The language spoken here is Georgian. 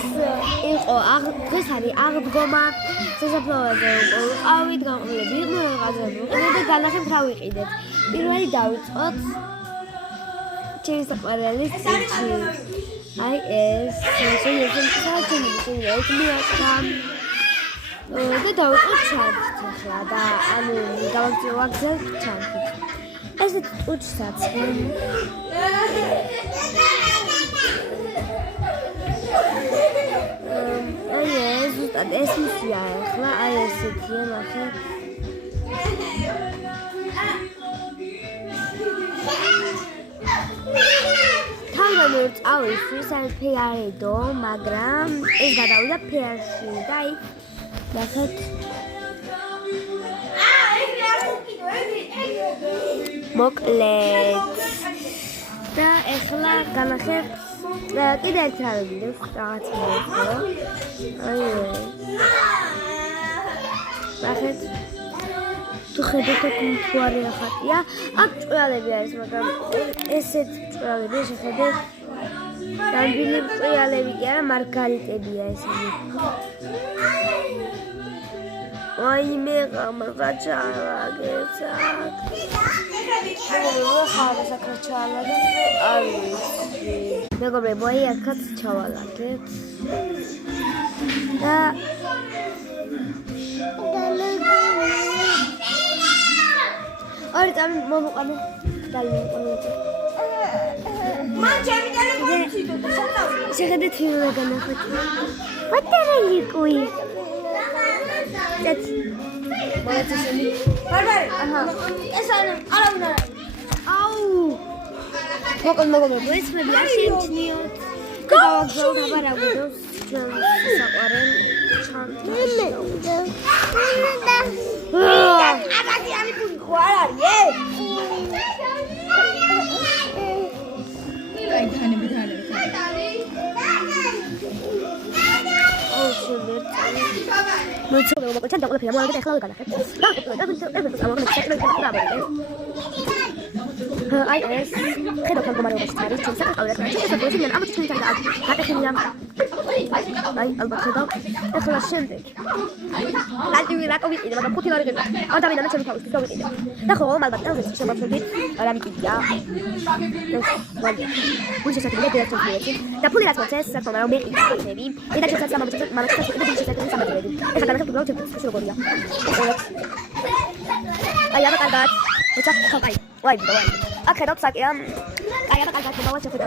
დღეს იყო დღეს არის აღდგომა სასაფლაოზე ვიყავით გამყოლები იყვნენ რაღაცები და განახებ რა ვიყიდეთ პირველი დავიწყოთ ჩემი საყვარელი სიჩი აი ეს და დავიწყოთ ჩანთით ახლა და ანუ გავაგზავნოთ ჩანთით ესეთ უჩსაც აი ეს ზუსტად ეს მისია ახლა აი ესეთია ნახე თავი წავისთვის აი ფეარედო მაგრამ ეს გადავიდა ფეარში და აი ნახეთ მოკლედ და ახლა განახებ კიდე ერთ რა ვიდეოს რაღაც მოხდა აი ნახეთ თუ ხედავთ თუ არის ახატია აქ ჭრალები არის მაგრამ ესეთ ჭრალები შეხედეთ ნამდვილი ჭრალები კი არა მარგალიტებია ესენი აი მე გამრგაჭალა ხარ საკრაჩალა და არის მეგობრებო აი აქაც ჩავალაგეთ და ორი წამი მომუყანე დაიმოყანე მან ჩემი ტელეფონი ციდო და შევდავდი შეხედეთ ფილმი განახოთ ვატარაიკუი ეს მოიწესენი ბარბარე აჰა ეს არავინ არა აუ მოგონებო ეს მე არ შეიმჩნიოთ და გავაგზავნოთ აბა რა ვიდეოს ჩვენს საყვარელ ჩანთაში აბადი არის ფული ხო არ არის აი თანები მოიცოდე მოგწევ და ყველაფერი ამოვაგეთ ახლა ვიგანახეთ აი ეს ხედავთ ამ გამარებაში არის ჩემს საკავერად ჩემს საკავერად ამით ჩვენი და გატეხილია აი ალბათ ხედავ ახლა შემდეგ ლაჯი ვირაკო ვიყიდე მაგრამ ხუთი ლარი გედა ადამიანი ჩემი თავისთვის ვიყიდე და ხო ალბათ და შემოწმებით რა ვიყიდია გულ შესაძლოა დიახტოლოგია და ფული რაც მოწეს საკმაოდ რომ მეყიდები და შეცაც ამბობთ მამაცაც და შეცაც სამადები ეხლა განახეთ უბრალოდ ჩემთვის როგორია აი აბა კარგად მოცა ხოყაი ვაი აქ ხედავთ საკია აი აბა კარგად მოვაჩერდე